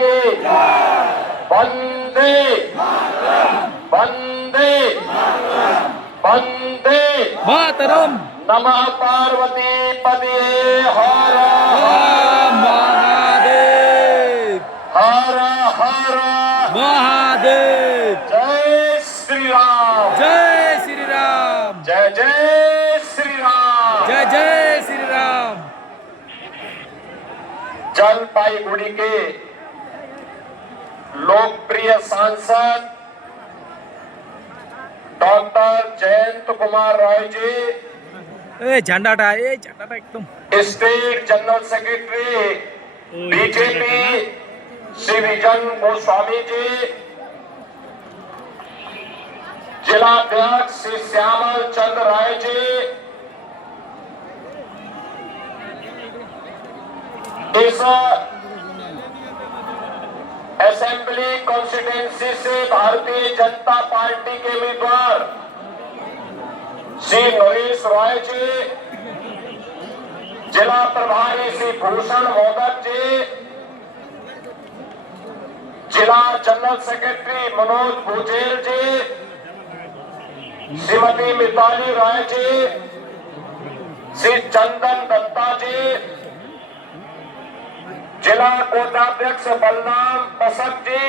की वंदे वंदे वंदे मातरम। नमः पार्वती पते हर महादेव हर हर महादेव। जय श्री राम जय श्री राम। जय जय श्री राम। जय जय श्री राम। जलपाईगुड़ी के लोकप्रिय सांसद डॉक्टर जयंत कुमार राय जी, झंडाटा एकदम state general secretary BJP Shri Vijan Goswami ji, जिलाध्यक्ष श्री श्यामल चंद्र राय जी, इस असेंबली कॉन्स्टिट्यूंसी से भारतीय जनता पार्टी के उम्मीदवार श्री नरेश राय जी, जिला प्रभारी श्री भूषण मोदक जी, जिला जनरल सेक्रेटरी मनोज भुजेल जी, श्रीमती मिताली राय जी, श्री चंदन दत्ता जी, जिला कोषाध्यक्ष बलराम बसक जी,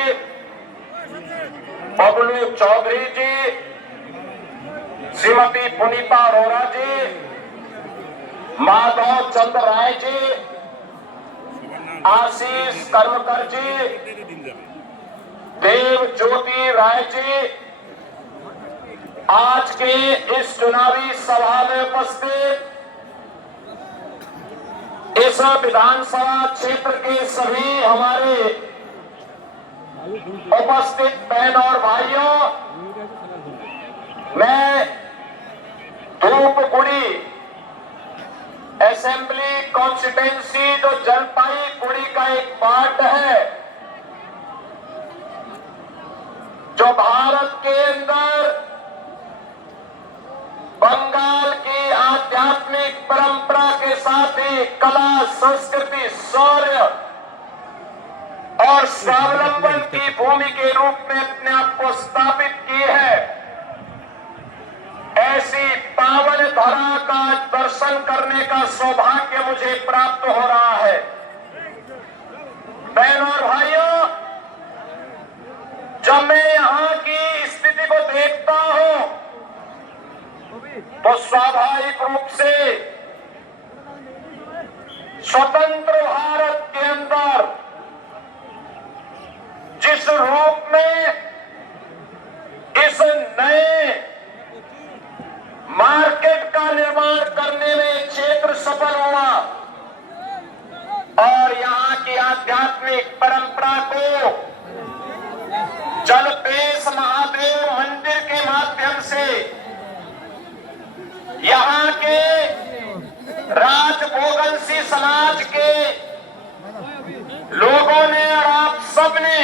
बबलू चौधरी जी, श्रीमती पुनीता अरोरा जी, माधव चंद्र राय जी, आशीष कर्मकर जी, देव ज्योति राय जी, आज के इस चुनावी सभा में उपस्थित इस विधानसभा क्षेत्र के सभी हमारे उपस्थित बहन और भाइयों, मैं धूपगुड़ी असेंबली कॉन्स्टिट्यूंसी जो जलपाईगुड़ी का एक पार्ट है, जो भारत के अंदर बंगाल की आध्यात्मिक परंपरा के साथ ही कला, संस्कृति, शौर्य और स्वावलंबन की भूमि के रूप में अपने आप को स्थापित की है, ऐसी पावन धरा का दर्शन करने का सौभाग्य मुझे प्राप्त हो रहा है। बहनों और भाइयों, जब मैं यहाँ की स्थिति को देखता हूँ तो स्वाभाविक रूप से स्वतंत्र भारत के अंदर जिस रूप में इस नए मार्केट का निर्माण करने में क्षेत्र सफल हुआ और यहाँ की आध्यात्मिक परंपरा को जलपेश महादेव मंदिर के माध्यम से यहाँ के राजभोगंसी समाज के लोगों ने और आप सबने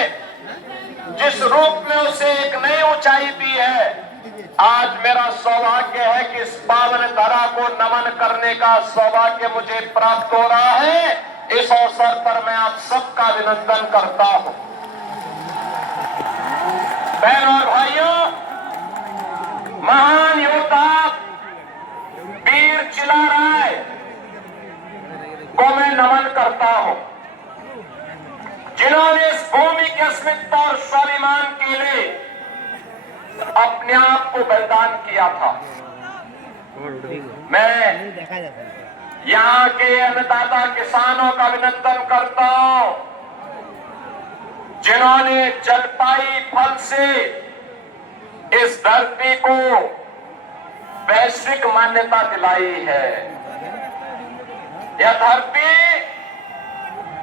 जिस रूप में उसे एक नई ऊंचाई दी है, आज मेरा सौभाग्य है कि इस पावन धरा को नमन करने का सौभाग्य मुझे प्राप्त हो रहा है। इस अवसर पर मैं आप सबका अभिनंदन करता हूं। बहनों और भाइयों, महान योद्धा वीर चिला राय को मैं नमन करता हूं, जिन्होंने इस भूमि के अस्मिता और स्वाभिमान के लिए अपने आप को बलिदान किया था। मैं यहाँ के अन्नदाता किसानों का अभिनंदन करता हूं, जिन्होंने जलपाई फल से इस धरती को वैश्विक मान्यता दिलाई है। यह धरती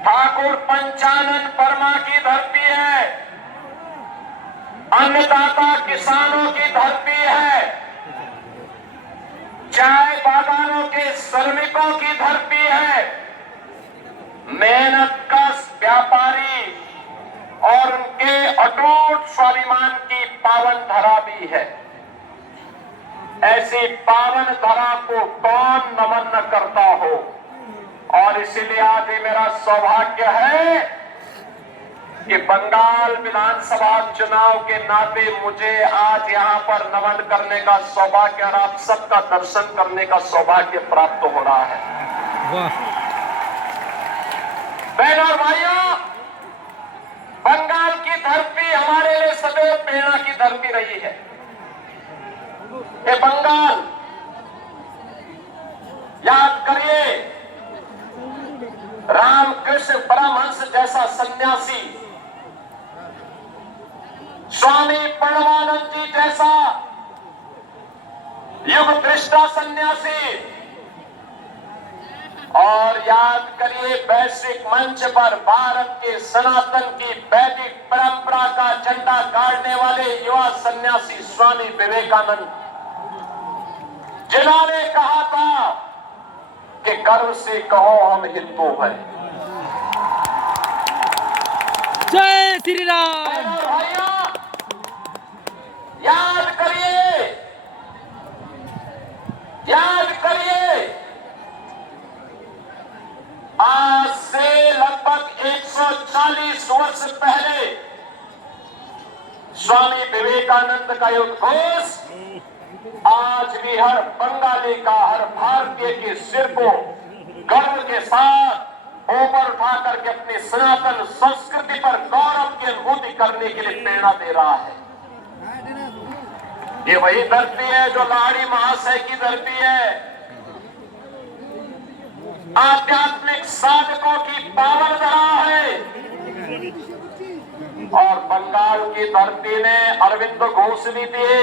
ठाकुर पंचानन वर्मा की धरती है, अन्नदाता किसानों की धरती है, चाय बागानों के श्रमिकों की धरती है, मेहनत कश व्यापारी और उनके अटूट स्वाभिमान की पावन धरा भी है। ऐसी पावन धरा को कौन नमन न करता हो, और इसीलिए आज ये मेरा सौभाग्य है कि बंगाल विधानसभा चुनाव के नाते मुझे आज यहाँ पर नमन करने का सौभाग्य और आप सबका दर्शन करने का सौभाग्य प्राप्त हो रहा है। वाह बहन और भाइयों, बंगाल की धरती हमारे लिए सदैव प्रेरणा की धरती रही है। ये बंगाल, याद करिए, रामकृष्ण परमहंस जैसा सन्यासी, स्वामी प्रणवानंद जी जैसा युग दृष्टा सन्यासी, और याद करिए वैश्विक मंच पर भारत के सनातन की वैदिक परंपरा का झंडा गाड़ने वाले युवा सन्यासी स्वामी विवेकानंद, जिन्होंने कहा था कि गर्व से कहो हम हिंदू हैं। जय श्री राम। और भाइयों, याद करिए, याद करिए, आज से लगभग 140 वर्ष पहले स्वामी विवेकानंद का उद्घोष आज भी हर बंगाली का, हर भारतीय के सिर को गर्व के साथ ऊपर उठा करके अपनी सनातन संस्कृति पर गौरव की अनुभूति करने के लिए प्रेरणा दे रहा है। ये वही धरती है जो लाड़ी महाशय की धरती है, आध्यात्मिक साधकों की पावन धरा है। और बंगाल की धरती ने अरविंद घोष भी दिए,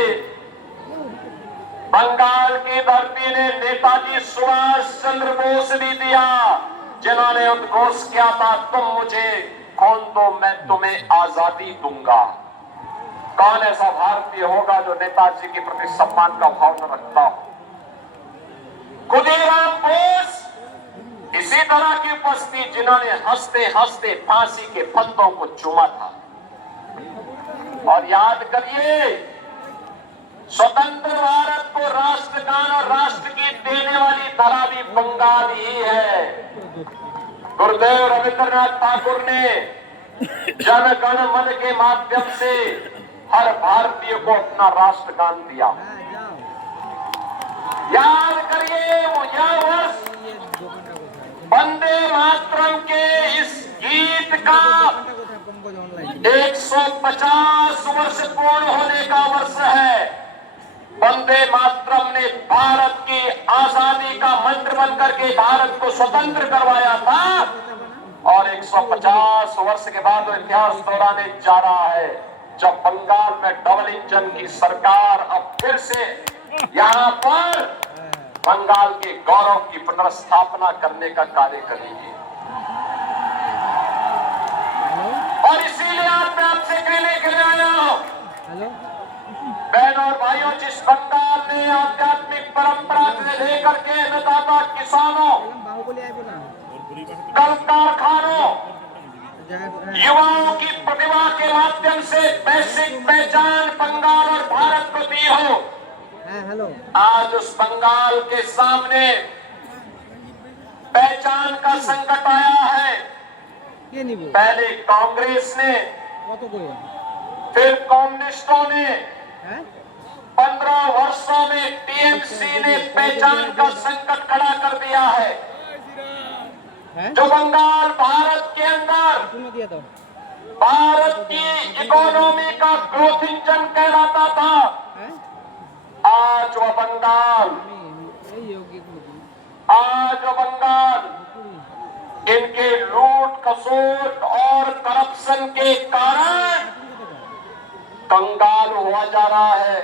बंगाल की धरती ने नेताजी सुभाष चंद्र बोस भी दिया, जिन्होंने उद्घोष किया था, तुम मुझे कौन दो मैं तुम्हें आजादी दूंगा। कौन ऐसा भारतीय होगा जो नेताजी के प्रति सम्मान का भाव न रखता हो। खुदीराम बोस इसी तरह की उपस्थिति, जिन्होंने हंसते हंसते फांसी के फंदों को चूमा था। और याद करिए, स्वतंत्र भारत को राष्ट्रगान और राष्ट्रगीत देने वाली धरा भी बंगाल ही है। गुरुदेव रविंद्रनाथ ठाकुर ने जन गण मन के माध्यम से हर भारतीय को अपना राष्ट्रगान दिया। याद करिए, वो यह वर्ष वंदे मातरम के इस गीत का 150 वर्ष पूर्ण होने का वर्ष है। वंदे मातरम ने भारत की आजादी का मंत्र बनकर के भारत को स्वतंत्र करवाया था, और 150 वर्ष के बाद वो इतिहास दोहराने जा रहा है, जब बंगाल में डबल इंजन की सरकार अब फिर से यहाँ पर बंगाल के गौरव की पुनर्स्थापना करने का कार्य करेगी। और इसीलिए आज मैं आपसे कहने के लिए आया हूं, बहनों और भाइयों, जिस बंगाल ने आध्यात्मिक परंपरा से लेकर के अन्नदाता किसानों, कल कारखानों, युवाओं की प्रतिभा के माध्यम से वैश्विक पहचान बंगाल और भारत को दी हो, आज उस बंगाल के सामने पहचान का संकट आया है। पहले कांग्रेस ने, फिर कम्युनिस्टों ने, 15 वर्षों में टीएमसी ने पहचान का संकट खड़ा कर दिया है। जो बंगाल भारत के अंदर भारत की इकोनॉमी का ग्रोथ इंजन कहलाता था, आज वो बंगाल इनके लूट खसोट और करप्शन के कारण कंगाल हुआ जा रहा है।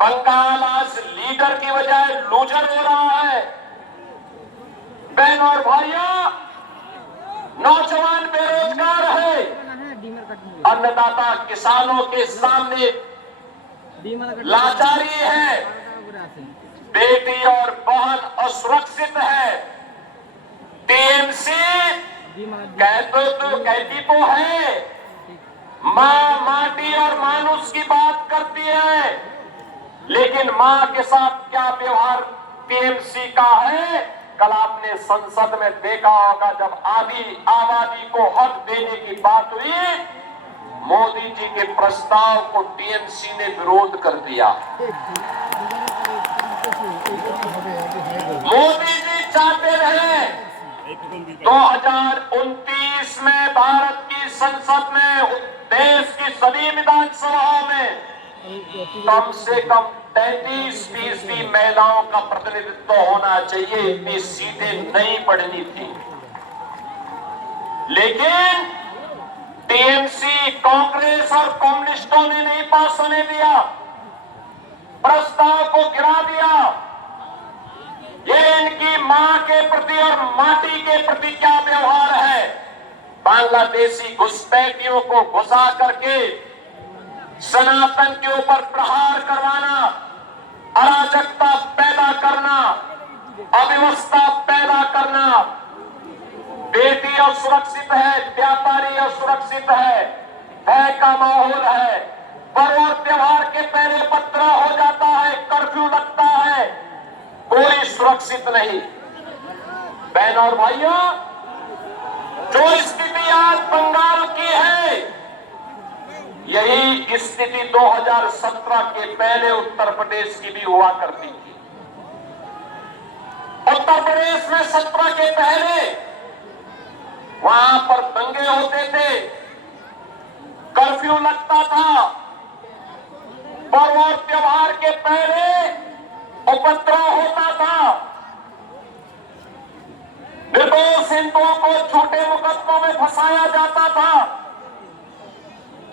बंगाल आज लीडर की बजाय लूजर हो रहा है। बहन और भाइयों, नौजवान बेरोजगार है, अन्नदाता किसानों के सामने लाचारी है, बेटी और बहन असुरक्षित है। टीएमसी कहती तो है, माँ, माटी और मानुष की बात करती है, लेकिन माँ के साथ क्या व्यवहार टीएमसी का है कल आपने संसद में देखा होगा, जब आबादी को हक देने की बात हुई, मोदी जी के प्रस्ताव को टीएमसी ने विरोध कर दिया। मोदी जी चाहते रहे 2029 में भारत की संसद में, देश की सभी विधानसभाओं में कम से कम 33% महिलाओं का प्रतिनिधित्व होना चाहिए। इतनी सीटें नहीं बढ़नी थी, लेकिन टीएमसी, कांग्रेस और कम्युनिस्टों ने नहीं पास होने दिया, प्रस्ताव को गिरा दिया। ये इनकी मां के प्रति और माटी के प्रति क्या व्यवहार है? बांग्लादेशी घुसपैठियों को घुसा करके सनातन के ऊपर प्रहार करवाना, अराजकता पैदा करना, अव्यवस्था पैदा करना। बेटी असुरक्षित है, व्यापारी असुरक्षित है, भय का माहौल है, पर्व और त्योहार के पहले उपद्रव हो जाता है, कर्फ्यू लगता है, कोई सुरक्षित नहीं। बहन और भाइयों, जो स्थिति आज बंगाल की है, यही स्थिति 2017 के पहले उत्तर प्रदेश की भी हुआ करती थी। उत्तर प्रदेश में 17 के पहले वहां पर दंगे होते थे, कर्फ्यू लगता था, पर्व और त्योहार के पहले उपद्रव होता था, निर्दोष हिंदुओं को झूठे मुकदमों में फंसाया जाता था,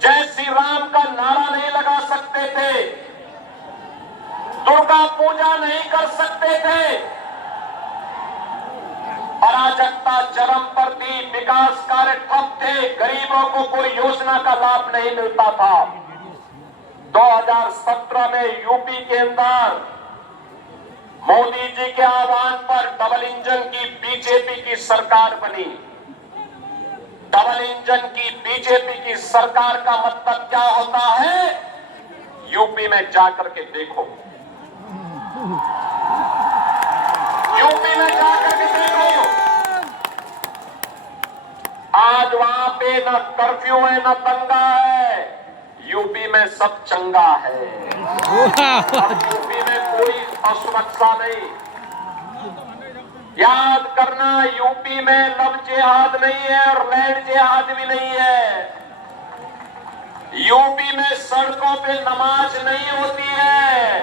जय श्री राम का नारा नहीं लगा सकते थे, दुर्गा पूजा नहीं कर सकते थे, अराजकता चरम पर थी, विकास कार्य ठप थे, गरीबों को कोई योजना का लाभ नहीं मिलता था। 2017 में यूपी के अंदर मोदी जी के आह्वान पर डबल इंजन की बीजेपी की सरकार बनी। डबल इंजन की बीजेपी की सरकार का मतलब क्या होता है? यूपी में जाकर के देखो, यूपी में जाकर के देखो, आज वहां पे न कर्फ्यू है न दंगा है, यूपी में सब चंगा है। यूपी में कोई असुरक्षा नहीं। याद करना, यूपी में लव जिहाद नहीं है और लैंड जिहाद भी नहीं है। यूपी में सड़कों पे नमाज नहीं होती है।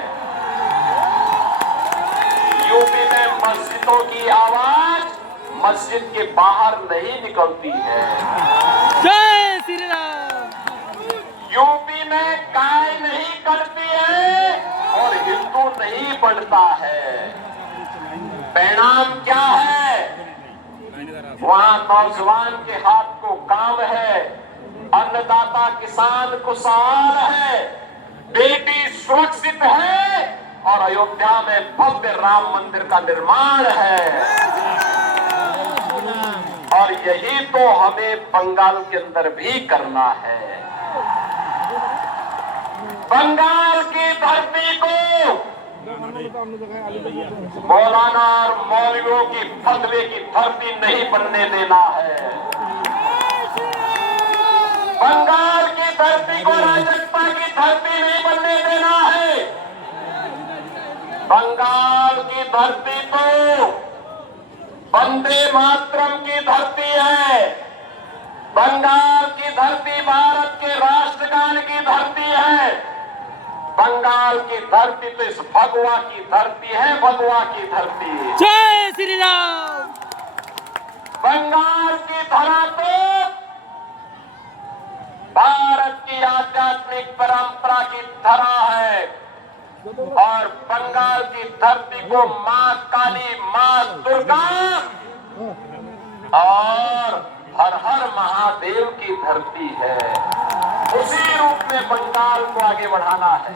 यूपी में मस्जिदों की आवाज मस्जिद के बाहर नहीं निकलती है। जय श्री राम। यूपी में गाय नहीं कटती है और हिंदू नहीं बढ़ता है। परिणाम क्या है? वहां नौजवान के हाथ को काम है, अन्नदाता किसान खुशहाल है, बेटी सुरक्षित है और अयोध्या में भव्य राम मंदिर का निर्माण है। और यही तो हमें बंगाल के अंदर भी करना है। बंगाल की धरती को मौलाना और मौलवियों की फतवे की धरती नहीं बनने देना है। बंगाल की धरती को राजकता की धरती नहीं बनने देना है। बंगाल की धरती तो वंदे मातरम की धरती है। बंगाल की धरती भारत के राष्ट्रगान की धरती है। बंगाल की धरती तो इस भगवा की धरती है, भगवा की धरती। जय श्री राम। बंगाल की धरा तो भारत की आध्यात्मिक परंपरा की धरा है और बंगाल की धरती को मां काली, मां दुर्गा और हर हर महादेव की धरती है। उसी रूप में बंगाल को आगे बढ़ाना है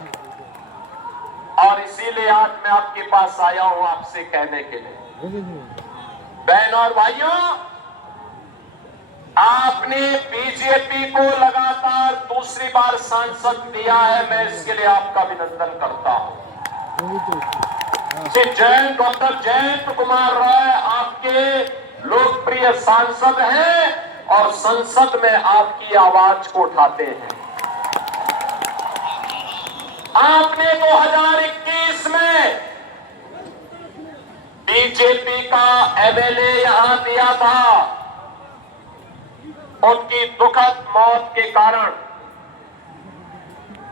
और इसीलिए आज मैं आपके पास आया हूं आपसे कहने के लिए। बहन और भाइयों, आपने बीजेपी को लगातार दूसरी बार सांसद दिया है, मैं इसके लिए आपका अभिनंदन करता हूं। श्री जयंत डॉक्टर जयंत कुमार राय आपके लोकप्रिय सांसद हैं और संसद में आपकी आवाज को उठाते हैं। आपने 2021 में बीजेपी का एमएलए यहां दिया था, उनकी दुखद मौत के कारण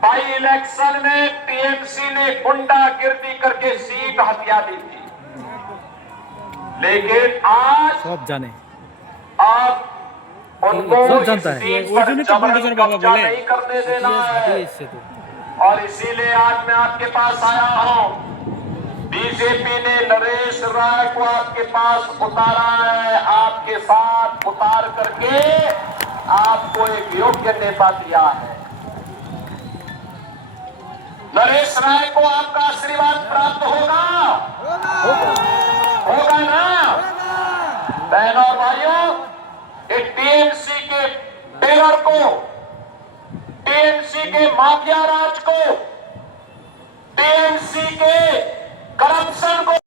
बाई इलेक्शन में टीएमसी ने गुंडागिर्दी करके सीट हथिया दी थी। लेकिन आज सब जाने आप उनको सब इस जानता है। सीट वो पर जो नहीं जबरन कम्युनिकेशन बाबा कब्जा बोले। नहीं करने देना है इससे तो और इसीलिए आज मैं आपके पास आया हूं। बीजेपी ने नरेश राय को आपके पास उतारा है, आपके साथ उतार करके आपको एक योग्य नेता दिया है। नरेश राय को आपका आशीर्वाद प्राप्त होगा, होगा ना बहनों और भाइयों। टीएमसी के टेरर को, टीएमसी के माफिया राज को, टीएमसी के करप्शन को